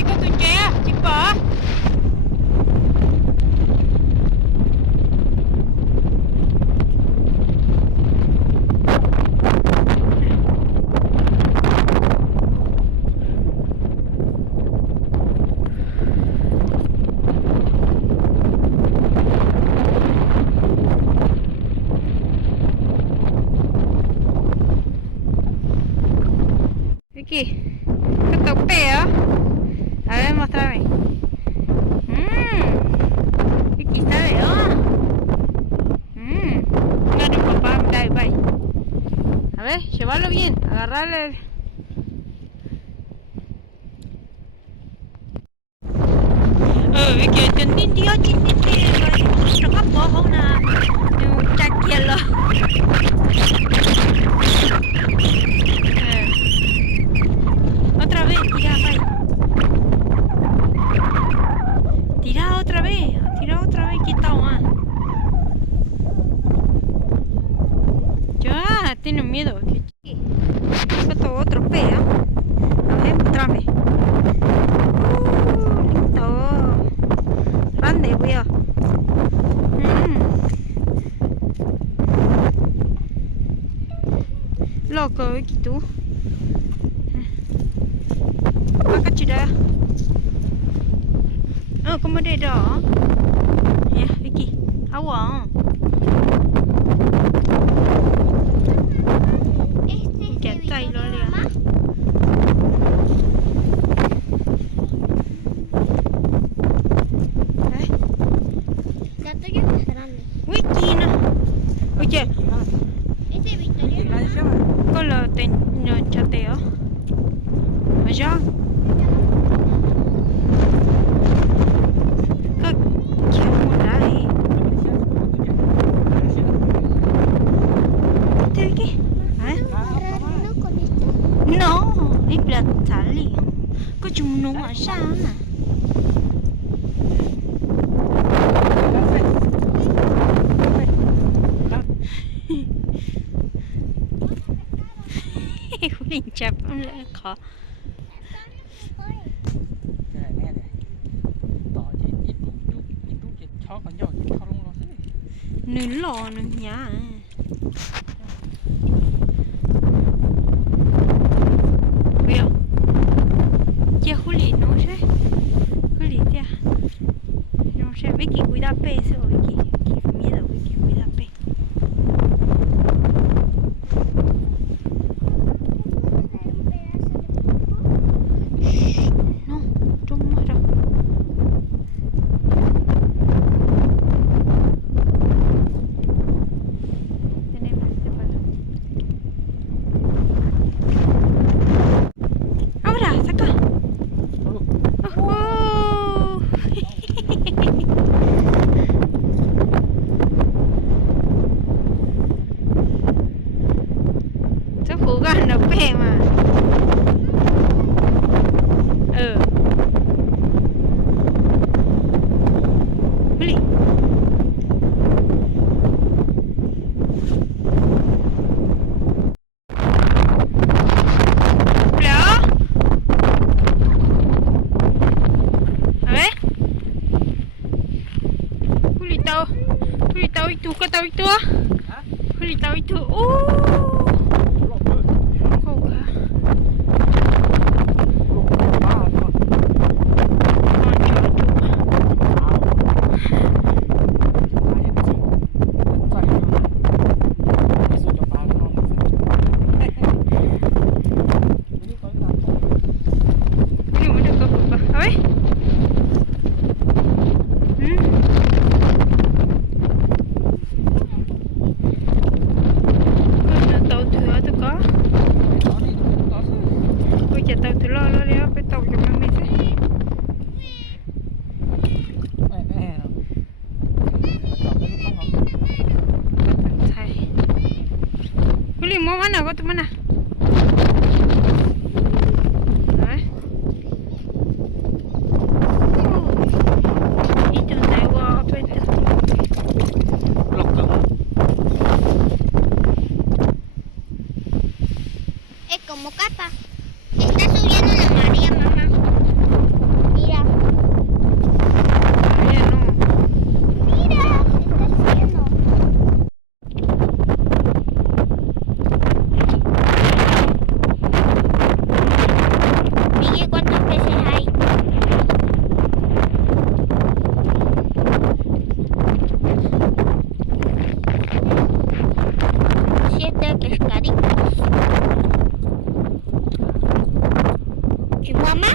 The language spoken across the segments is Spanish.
Ê, có tôi tre, chị bờ. Vicky, ¿qué topea? A ver, muéstrame. Vicky sabe, ¿no? No, no, papá, mira, bye. A ver, llevarlo bien, agarrarle. Vicky, tin Dios, tin rồi, nó có bộ không nè, nhưng chặt kia rồi. Otra vez, tira, bye. Tira otra vez, quita más. Ya, tiene miedo. Esto otro pea. A ver, mostrame. Lindo. Grande, veo. Loco, Vicky, tú. Bakit sudah? Oh, kamu ada dah? Ya, Vicky. Awak. Jantai lo dia. Jatuhnya beneran nih. Vicky nah. Oke. Este Victoria. Kalau no chateo. Aja. No, è piazzali. Kok cuma nunggu sana. Huling chap le khó. Nửa lò nè nhá. Juli, no sé. Juli, ya. No sé, Vicky, cuida peso, Vicky. Qué miedo, Vicky, cuida peso. No, yo muero. Tenemos este palo. Ahora, saca. Chắc jugando pe mà. Beli. Huli tahu itu, kau tahu itu ah? Huli tahu itu. Kau kah? Ini mana kau apa? Apa? Tao từ lo lo leoไปตกอยู่มันไม่ใช่ใช่คุณลิมว่ามันก็ตัวมันitu nawa apa itu Como capa. Está subiendo la marea, mamá. Tu mamá?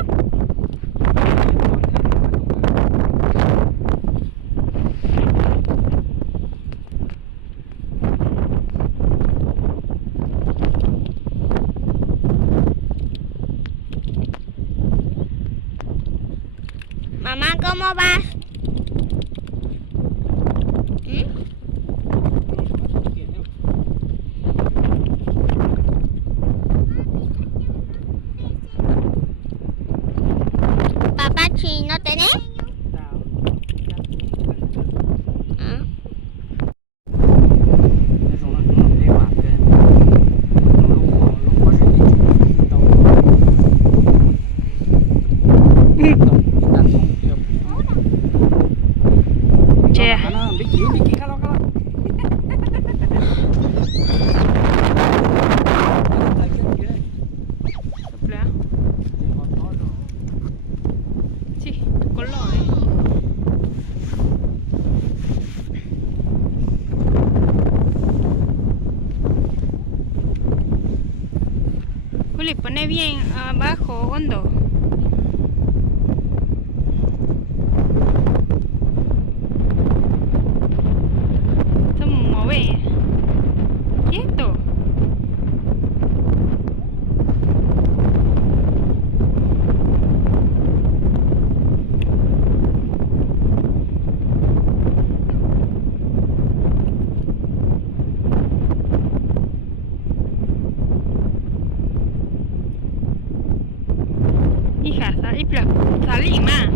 Mamá, ¿cómo vas? Papá chino, ¿tenés? Che, sopla. Sí, tu color, Juli, pone bien abajo, hondo. Se mueve. Quieto. Hija, salí más.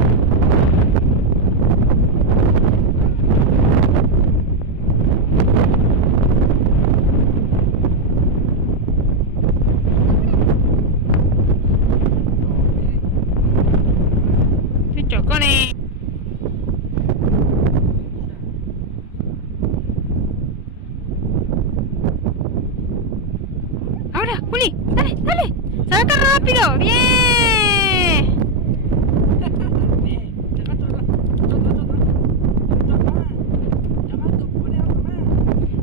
Soy chocones. Ahora, Juli, dale, dale. Saca rápido. Bien.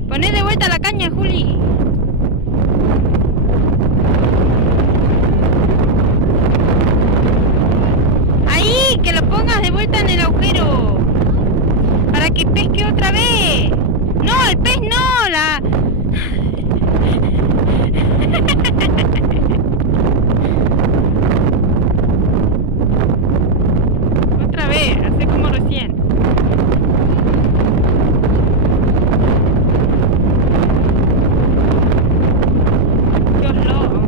Poné de vuelta la caña, Juli. Ahí, que lo pongas de vuelta en el agujero. Para que pesque otra vez. No, el pez no, la... Otra vez, hace como recién. Dios lo...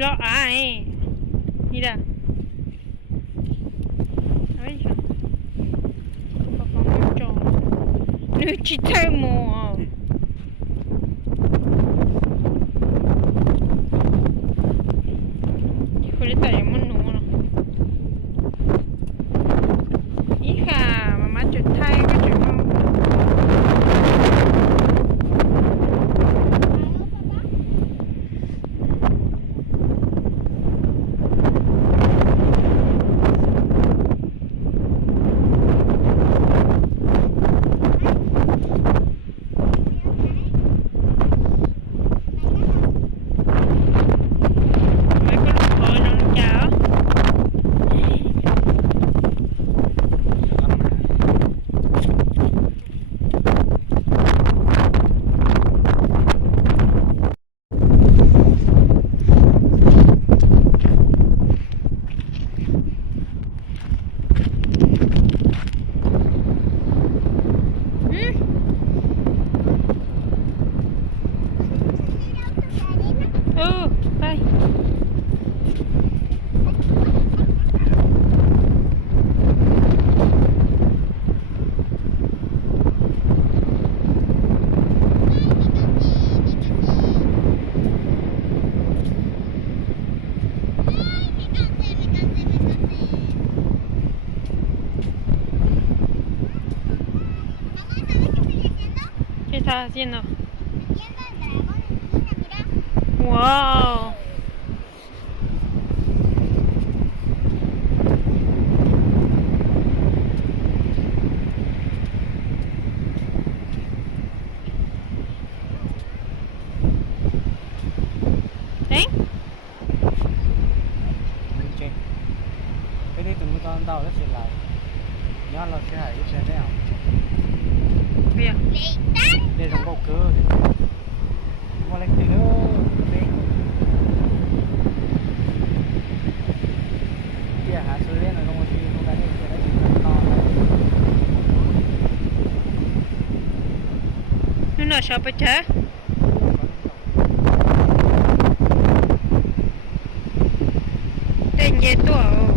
Lo mira. Ay, hija. Papá mucho. No chitamo. Híjole, estaríamos número. Hija, mamá chutai cái chuyện không? Mấy con lợn nó chào. Đây. ¿Qué estás haciendo? Wow. Đấy. Cái đi từng con tàu rất là nhớ là sẽ hay sẽ đấy không? Bây giờ. Đây trong bầu cơ mua lấy từ đấy kia hả xưa lên là không có gì không cái đấy to Nó nào sao phải thế? Tên gì tuổi?